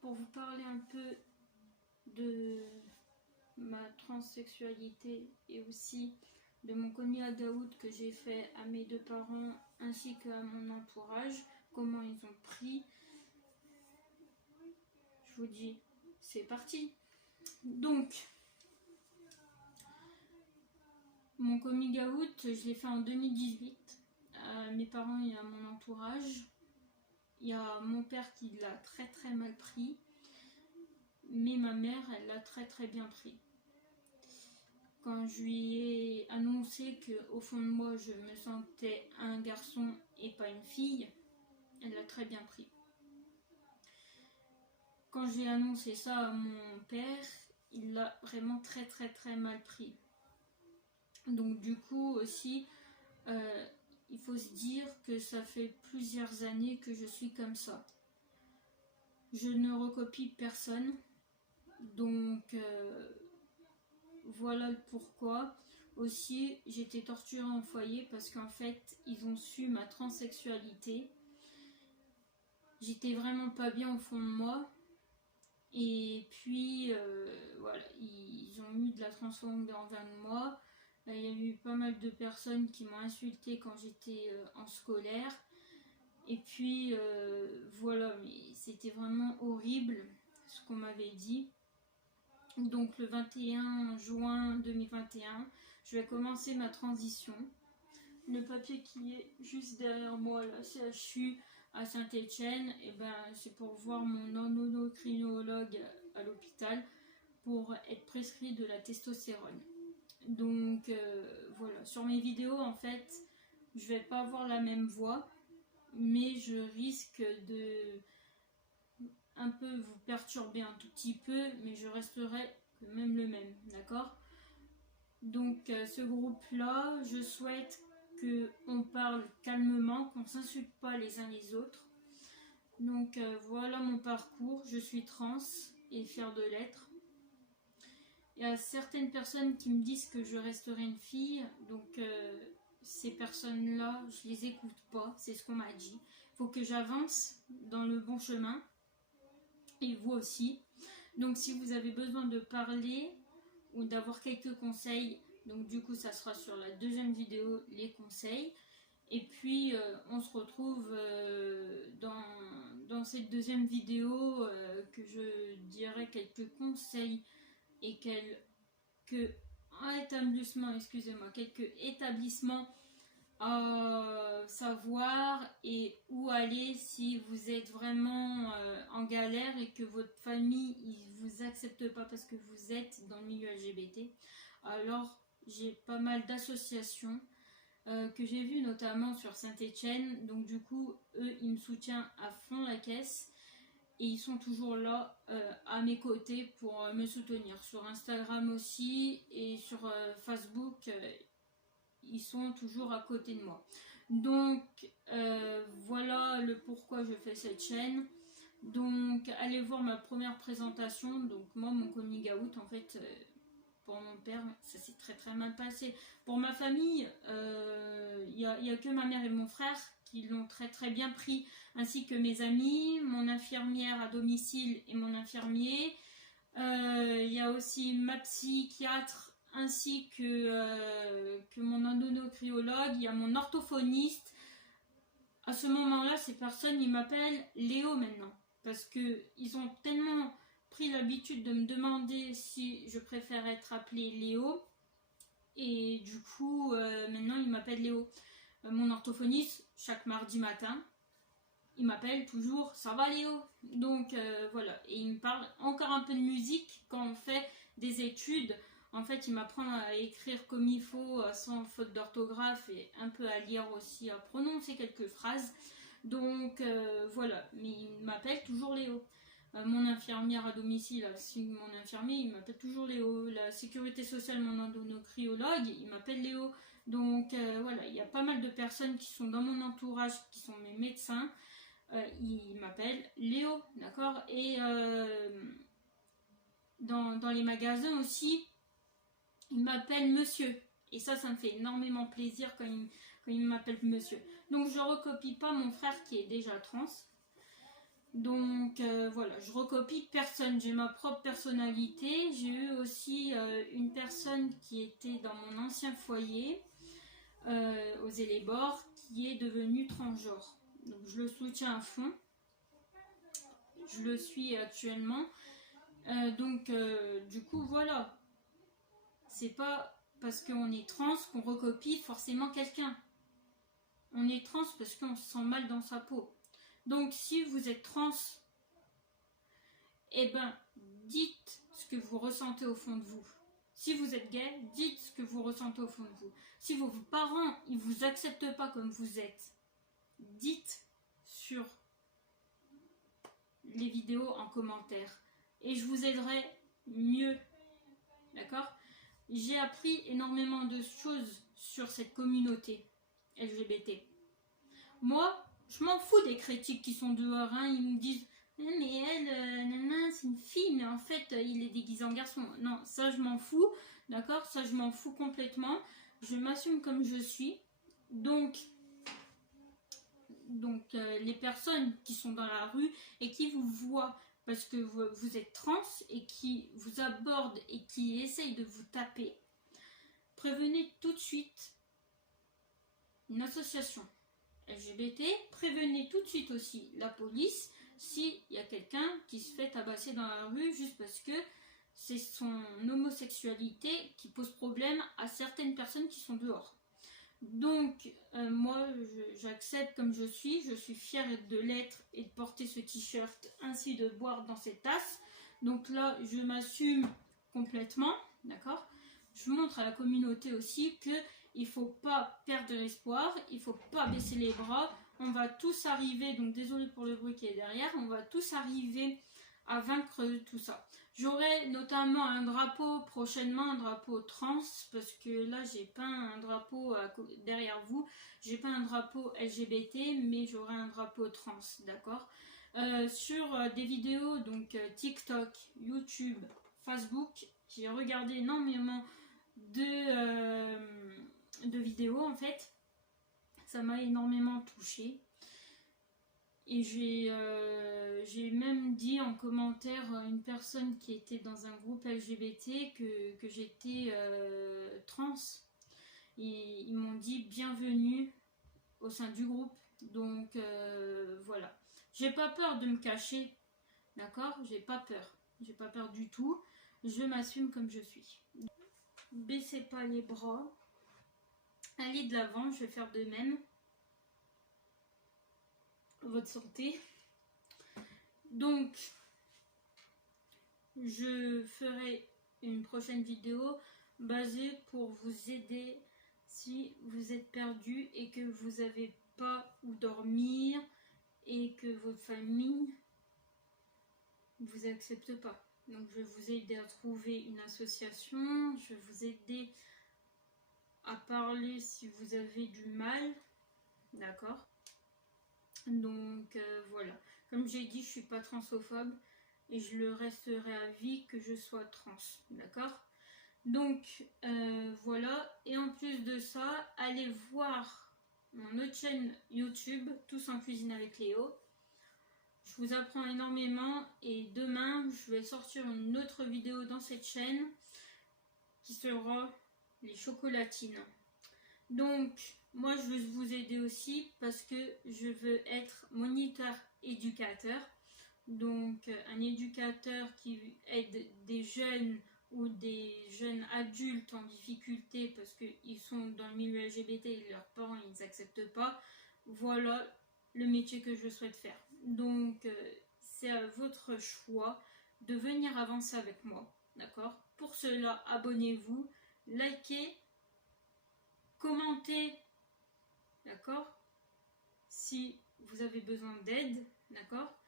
pour vous parler un peu de ma transsexualité et aussi de mon coming out que j'ai fait à mes deux parents ainsi qu'à mon entourage, comment ils ont pris. Je vous dis, c'est parti. Donc, mon coming out, je l'ai fait en 2018 à mes parents et à mon entourage. Il y a mon père qui l'a très mal pris, mais ma mère, elle l'a très bien pris. Quand je lui ai annoncé qu'au fond de moi, je me sentais un garçon et pas une fille, elle l'a très bien pris. Quand j'ai annoncé ça à mon père, il l'a vraiment très mal pris. Donc du coup aussi, il faut se dire que ça fait plusieurs années que je suis comme ça. Je ne recopie personne, donc voilà le pourquoi. Aussi, j'étais torturée en foyer parce qu'en fait, ils ont su ma transsexualité. J'étais vraiment pas bien au fond de moi. Et puis, voilà, ils ont eu de la transphobie envers moi. Il y a eu pas mal de personnes qui m'ont insultée quand j'étais en scolaire. Et puis, voilà, mais c'était vraiment horrible ce qu'on m'avait dit. Donc, le 21 juin 2021, je vais commencer ma transition. Le papier qui est juste derrière moi, la CHU à Saint-Étienne, et ben, c'est pour voir mon endocrinologue à l'hôpital pour être prescrit de la testostérone. Donc voilà, sur mes vidéos en fait, je vais pas avoir la même voix, mais je risque de un peu vous perturber un tout petit peu, mais je resterai quand même le même, d'accord? Donc ce groupe-là, je souhaite qu'on parle calmement, qu'on ne s'insulte pas les uns les autres. Donc voilà mon parcours, je suis trans et fière de l'être. Il y a certaines personnes qui me disent que je resterai une fille, donc ces personnes-là, je les écoute pas, c'est ce qu'on m'a dit. Il faut que j'avance dans le bon chemin, et vous aussi. Donc si vous avez besoin de parler ou d'avoir quelques conseils, donc du coup ça sera sur la deuxième vidéo, les conseils. Et puis on se retrouve dans cette deuxième vidéo que je dirai quelques conseils et quelques établissements à savoir et où aller si vous êtes vraiment en galère et que votre famille ne vous accepte pas parce que vous êtes dans le milieu LGBT. Alors j'ai pas mal d'associations que j'ai vues notamment sur Saint-Étienne. Donc du coup, eux, ils me soutiennent à fond la caisse. Et ils sont toujours là à mes côtés pour me soutenir. Sur Instagram aussi et sur Facebook, ils sont toujours à côté de moi. Donc voilà le pourquoi je fais cette chaîne. Donc allez voir ma première présentation. Donc moi mon coming out en fait pour mon père ça s'est très mal passé. Pour ma famille il y a que ma mère et mon frère qui l'ont très bien pris, ainsi que mes amis, mon infirmière à domicile et mon infirmier. Il y a aussi ma psychiatre ainsi que mon endocrinologue, il y a mon orthophoniste. À ce moment-là, ces personnes, ils m'appellent Léo maintenant, parce qu'ils ont tellement pris l'habitude de me demander si je préfère être appelée Léo, et du coup, maintenant, ils m'appellent Léo. Mon orthophoniste, chaque mardi matin, il m'appelle toujours ça va Léo. Donc voilà, et il me parle encore un peu de musique quand on fait des études. En fait, il m'apprend à écrire comme il faut, sans faute d'orthographe, et un peu à lire aussi, à prononcer quelques phrases. Donc voilà, mais il m'appelle toujours Léo. Mon infirmière à domicile, mon infirmier, il m'appelle toujours Léo. La sécurité sociale, mon endocrinologue, il m'appelle Léo. Donc voilà, il y a pas mal de personnes qui sont dans mon entourage, qui sont mes médecins. Il m'appelle Léo, d'accord? Et dans les magasins aussi, il m'appelle monsieur. Et ça me fait énormément plaisir quand il m'appelle monsieur. Donc je recopie pas mon frère qui est déjà trans. Donc voilà, je recopie personne, j'ai ma propre personnalité. J'ai eu aussi une personne qui était dans mon ancien foyer, aux Élébores, qui est devenue transgenre. Donc je le soutiens à fond, je le suis actuellement. Du coup voilà, c'est pas parce qu'on est trans qu'on recopie forcément quelqu'un. On est trans parce qu'on se sent mal dans sa peau. Donc si vous êtes trans, eh ben, dites ce que vous ressentez au fond de vous. Si vous êtes gay, dites ce que vous ressentez au fond de vous. Si vos parents ils vous acceptent pas comme vous êtes, dites sur les vidéos en commentaire. Et je vous aiderai mieux. D'accord? J'ai appris énormément de choses sur cette communauté LGBT. Moi, je m'en fous des critiques qui sont dehors. Hein. Ils me disent mais elle, c'est une fille, mais en fait, il est déguisé en garçon. Non, ça, je m'en fous. D'accord? Ça, je m'en fous complètement. Je m'assume comme je suis. Donc les personnes qui sont dans la rue et qui vous voient parce que vous êtes trans et qui vous abordent et qui essayent de vous taper, prévenez tout de suite une association LGBT, prévenez tout de suite aussi la police s'il y a quelqu'un qui se fait tabasser dans la rue juste parce que c'est son homosexualité qui pose problème à certaines personnes qui sont dehors. Donc moi j'accepte comme je suis fière de l'être et de porter ce t-shirt ainsi de boire dans cette tasse. Donc là je m'assume complètement, d'accord. Je montre à la communauté aussi que il faut pas perdre l'espoir, il faut pas baisser les bras, on va tous arriver, donc désolé pour le bruit qui est derrière, on va tous arriver à vaincre tout ça. J'aurai notamment un drapeau prochainement, un drapeau trans, parce que là j'ai pas un drapeau derrière vous, j'ai pas un drapeau LGBT, mais j'aurai un drapeau trans, d'accord. Sur des vidéos, donc TikTok, YouTube, Facebook, j'ai regardé énormément de vidéos en fait, ça m'a énormément touchée. Et j'ai même dit en commentaire à une personne qui était dans un groupe LGBT que j'étais trans. Et ils m'ont dit bienvenue au sein du groupe. Donc voilà. J'ai pas peur de me cacher. D'accord? J'ai pas peur. J'ai pas peur du tout. Je m'assume comme je suis. Baissez pas les bras. Allez de l'avant, je vais faire de même. Votre santé. Donc je ferai une prochaine vidéo basée pour vous aider si vous êtes perdu et que vous n'avez pas où dormir et que votre famille ne vous accepte pas. Donc je vais vous aider à trouver une association, je vais vous aider à parler si vous avez du mal, d'accord. Donc voilà, comme j'ai dit, je suis pas transphobe et je le resterai à vie que je sois trans, d'accord. Donc voilà, et en plus de ça, allez voir mon autre chaîne YouTube, Tous en cuisine avec Léo. Je vous apprends énormément et demain je vais sortir une autre vidéo dans cette chaîne qui sera les chocolatines. Donc moi je veux vous aider aussi parce que je veux être moniteur éducateur, donc un éducateur qui aide des jeunes ou des jeunes adultes en difficulté parce qu'ils sont dans le milieu LGBT et leurs parents ils ne acceptent pas. Voilà le métier que je souhaite faire. Donc c'est à votre choix de venir avancer avec moi, d'accord. Pour cela, abonnez-vous, likez, commentez, d'accord, si vous avez besoin d'aide, d'accord,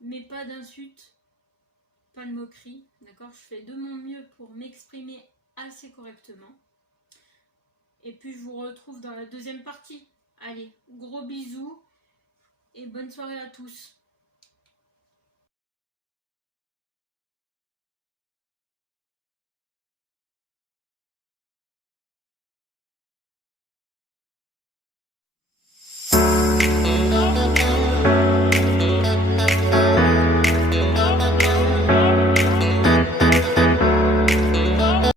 mais pas d'insultes, pas de moqueries, d'accord. Je fais de mon mieux pour m'exprimer assez correctement. Et puis je vous retrouve dans la deuxième partie. Allez, gros bisous et bonne soirée à tous.